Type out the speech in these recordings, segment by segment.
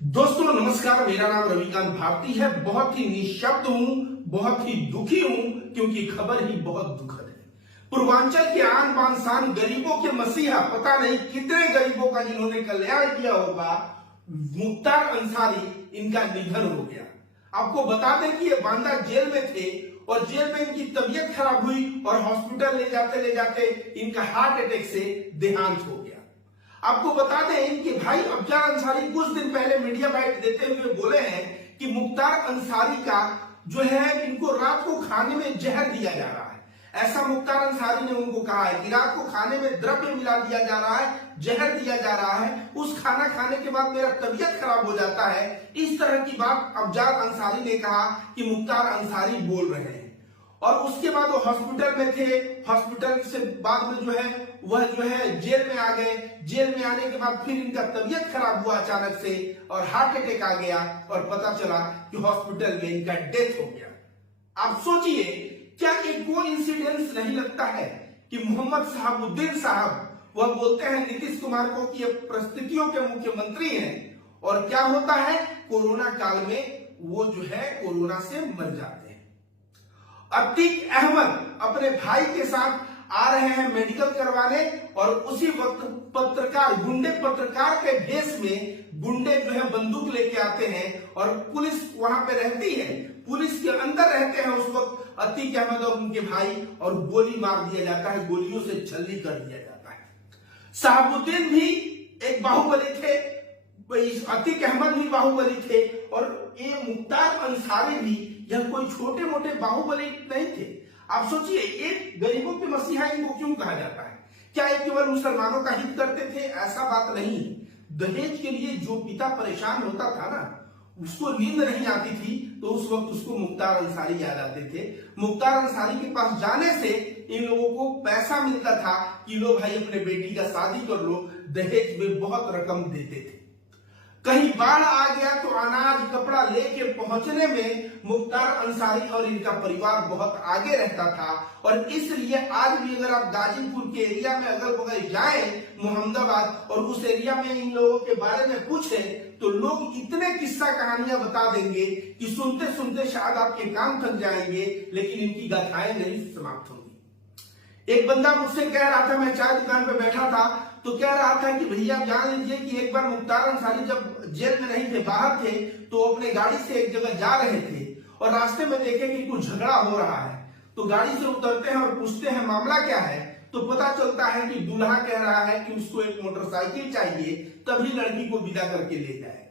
दोस्तों नमस्कार, मेरा नाम रविकांत भारती है। बहुत ही निःशब्द हूं, बहुत ही दुखी हूं क्योंकि खबर ही बहुत दुखद है। पूर्वांचल के आन बान शान गरीबों के मसीहा, पता नहीं कितने गरीबों का जिन्होंने कल्याण किया होगा, मुख्तार अंसारी इनका निधन हो गया। आपको बता दें कि ये बांदा जेल में थे और जेल में इनकी तबीयत खराब हुई और हॉस्पिटल ले जाते इनका हार्ट अटैक से देहांत हो गया। आपको बता दें इनके भाई अफजल अंसारी कुछ दिन पहले मीडिया बाइट देते हुए बोले हैं कि मुख्तार अंसारी का जो है इनको रात को खाने में जहर दिया जा रहा है। ऐसा मुख्तार अंसारी ने उनको कहा है कि रात को खाने में द्रव्य मिला दिया जा रहा है, जहर दिया जा रहा है, उस खाना खाने के बाद मेरा तबीयत खराब हो जाता है। इस तरह की बात अफजल अंसारी ने कहा कि मुख्तार अंसारी बोल रहे हैं। और उसके बाद वो हॉस्पिटल में थे, हॉस्पिटल से बाद में जो है जेल में आ गए। जेल में आने के बाद फिर इनका तबीयत खराब हुआ अचानक से और हार्ट अटैक आ गया और पता चला कि हॉस्पिटल में इनका डेथ हो गया। आप सोचिए, क्या एक वो इंसिडेंस नहीं लगता है कि मोहम्मद शहाबुद्दीन साहब वह बोलते हैं नीतीश कुमार को कि ये परिस्थितियों के मुख्यमंत्री हैं और क्या होता है कोरोना काल में वो जो है कोरोना से मर जाते हैं। अतीक अहमद अपने भाई के साथ आ रहे हैं मेडिकल करवाने और उसी वक्त गुंडे पत्रकार के भेष में गुंडे जो है बंदूक लेके आते हैं और पुलिस वहां पे रहती है, पुलिस के अंदर रहते हैं उस वक्त अतीक अहमद और उनके भाई, और गोली मार दिया जाता है, गोलियों से छल्ली कर दिया जाता है। शहाबुद्दीन भी एक बाहुबली थे, अतीक अहमद भी बाहुबली थे और ये मुख्तार अंसारी भी यह कोई छोटे मोटे बाहुबली नहीं थे। आप सोचिए, एक गरीबों के मसीहा इनको क्यों कहा जाता है? क्या ये केवल मुसलमानों का हित करते थे? ऐसा बात नहीं। दहेज के लिए जो पिता परेशान होता था ना, उसको नींद नहीं आती थी तो उस वक्त उसको मुख्तार अंसारी याद आते थे। मुख्तार अंसारी के पास जाने से इन लोगों को पैसा मिलता था कि लो भाई अपने बेटी का शादी कर लो, दहेज में बहुत रकम देते थे। कहीं बाढ़ आ गया तो अनाज कपड़ा लेके पहुंचने में मुख्तार अंसारी और इनका परिवार बहुत आगे रहता था। और इसलिए आज भी अगर आप गाजीपुर के एरिया में अगल बगल जाएं, मोहम्मदाबाद, और उस एरिया में इन लोगों के बारे में पूछें तो लोग इतने किस्सा कहानियां बता देंगे कि सुनते सुनते शायद आपके कान थक जाएंगे, लेकिन इनकी गाथाएं नहीं समाप्त होंगी। एक बंदा मुझसे कह रहा था, मैं चाय दुकान पे बैठा था तो कह रहा था कि भैया जान लीजिए कि एक बार मुख्तार अंसारी जब जेल में नहीं थे, बाहर थे, तो अपने गाड़ी से एक जगह जा रहे थे और रास्ते में देखे कि कुछ झगड़ा हो रहा है तो गाड़ी से उतरते हैं और पूछते हैं मामला क्या है, तो पता चलता है कि दूल्हा कह रहा है कि उसको एक मोटरसाइकिल चाहिए, तभी लड़की को विदा करके ले जाएगा।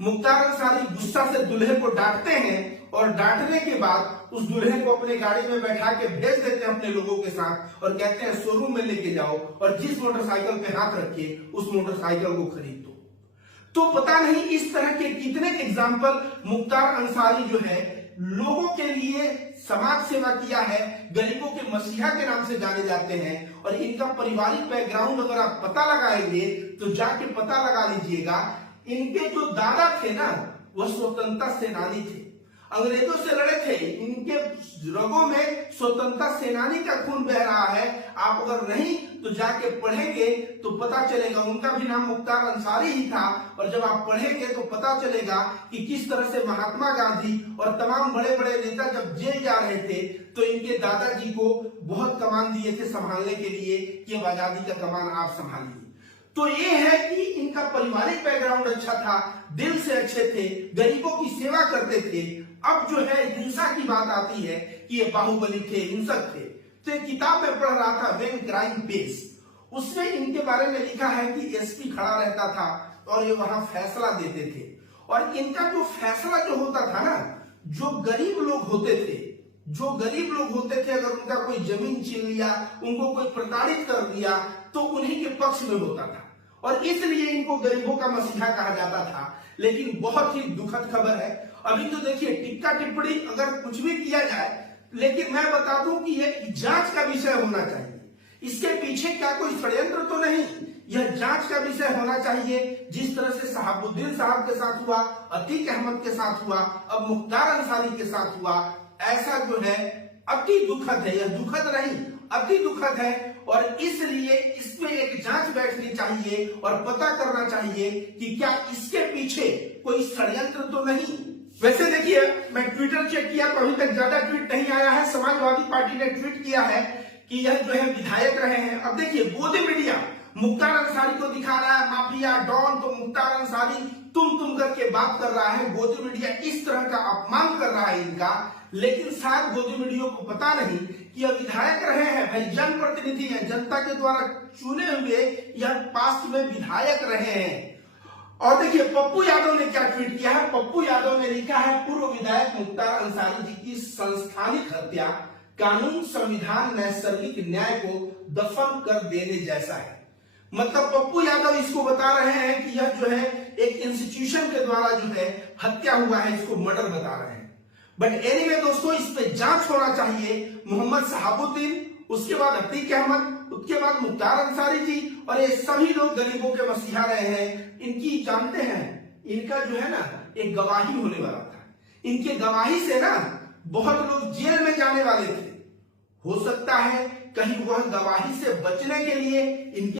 मुख्तार अंसारी गुस्सा से दूल्हे को डांटते हैं और डांटने के बाद उस दूल्हे को अपने गाड़ी में बैठा के भेज देते हैं अपने लोगों के साथ और कहते हैं शोरूम में लेके जाओ और जिस मोटरसाइकिल पे हाथ रखिए उस मोटरसाइकिल को खरीद दो। तो पता नहीं इस तरह के कितने एग्जाम्पल मुख्तार अंसारी जो है लोगों के लिए समाज सेवा किया है, गरीबों के मसीहा के नाम से जाने जाते हैं। और इनका पारिवारिक बैकग्राउंड अगर आप पता लगाएंगे तो जाके पता लगा लीजिएगा, इनके जो दादा थे ना वह स्वतंत्रता सेनानी थे, अंग्रेजों से लड़े थे, इनके रगों में स्वतंत्रता सेनानी का खून बह रहा है। आप अगर नहीं तो जाके पढ़ेंगे तो पता चलेगा, उनका भी नाम मुख्तार अंसारी ही था। और जब आप पढ़ेंगे तो पता चलेगा कि किस तरह से महात्मा गांधी और तमाम बड़े बड़े नेता जब जेल जा रहे थे तो इनके दादाजी को बहुत कमान दिए थे संभालने के लिए कि अब आजादी का कमान आप संभालिए। तो ये है कि इनका पारिवारिक बैकग्राउंड अच्छा था, दिल से अच्छे थे, गरीबों की सेवा करते थे। अब जो है हिंसा की बात आती है कि ये बाहुबली थे, हिंसक थे। तो एक किताब में पढ़ रहा था व्हेन क्राइम पेस, उसमें इनके बारे में लिखा है कि एसपी खड़ा रहता था और ये वहां फैसला देते थे। और इनका जो फैसला जो होता था ना, जो गरीब लोग होते थे अगर उनका कोई जमीन छीन लिया, उनको कोई प्रताड़ित कर दिया तो उन्हीं के पक्ष में होता था और इसलिए इनको गरीबों का मसीहा कहा जाता था। लेकिन बहुत ही दुखद खबर है, अभी तो देखिए टिक्का टिप्पणी अगर कुछ भी किया जाए, लेकिन मैं बता दूं कि यह जांच का विषय होना चाहिए। इसके पीछे क्या कोई षड्यंत्र तो नहीं, यह जांच का विषय होना चाहिए। जिस तरह से शहाबुद्दीन साहब के साथ हुआ, अतीक अहमद के साथ हुआ, अब मुख्तार अंसारी के साथ हुआ, ऐसा जो है अति दुखद है। यह दुखद नहीं, अति दुखद है। और इसलिए इसमें एक जांच बैठनी चाहिए और पता करना चाहिए कि क्या इसके पीछे कोई षड्यंत्र तो नहीं। वैसे देखिए, मैं ट्विटर चेक किया तो अभी तक ज्यादा ट्वीट नहीं आया है। समाजवादी पार्टी ने ट्वीट किया है कि यह जो है विधायक रहे हैं। अब देखिए, गोदी मीडिया मुख्तार अंसारी को दिखा रहा है माफिया डॉन, तो मुख्तार अंसारी तुम करके बात कर रहा है। गोदी मीडिया इस तरह का अपमान कर रहा है इनका, लेकिन शायद गोदी मीडिया को पता नहीं कि यह विधायक रहे हैं, भाई जनप्रतिनिधि हैं, जनता के द्वारा चुने हुए यह पास्ट में विधायक रहे हैं। और देखिए पप्पू यादव ने क्या ट्वीट किया है। पप्पू यादव ने लिखा है, पूर्व विधायक मुख्तार अंसारी जी की संस्थानिक हत्या कानून, संविधान, नैसर्गिक न्याय को दफन कर देने जैसा है। मतलब पप्पू यादव इसको बता रहे हैं कि यह जो है एक इंस्टीट्यूशन के द्वारा जो है हत्या हुआ है, इसको मर्डर बता रहे हैं। बट एनीवे दोस्तों, इस पे जांच होना चाहिए। मोहम्मद शहाबुद्दीन, उसके बाद अतीक अहमद, उसके बाद मुख्तार अंसारी जी, और ये सभी लोग गरीबों के मसीहा रहे हैं। इनकी जानते हैं, इनका जो है ना एक गवाही होने वाला था। इनके गवाही से ना बहुत लोग जेल में जाने वाले थे। हो सकता है कहीं वह गवाही से बचने के लिए इनके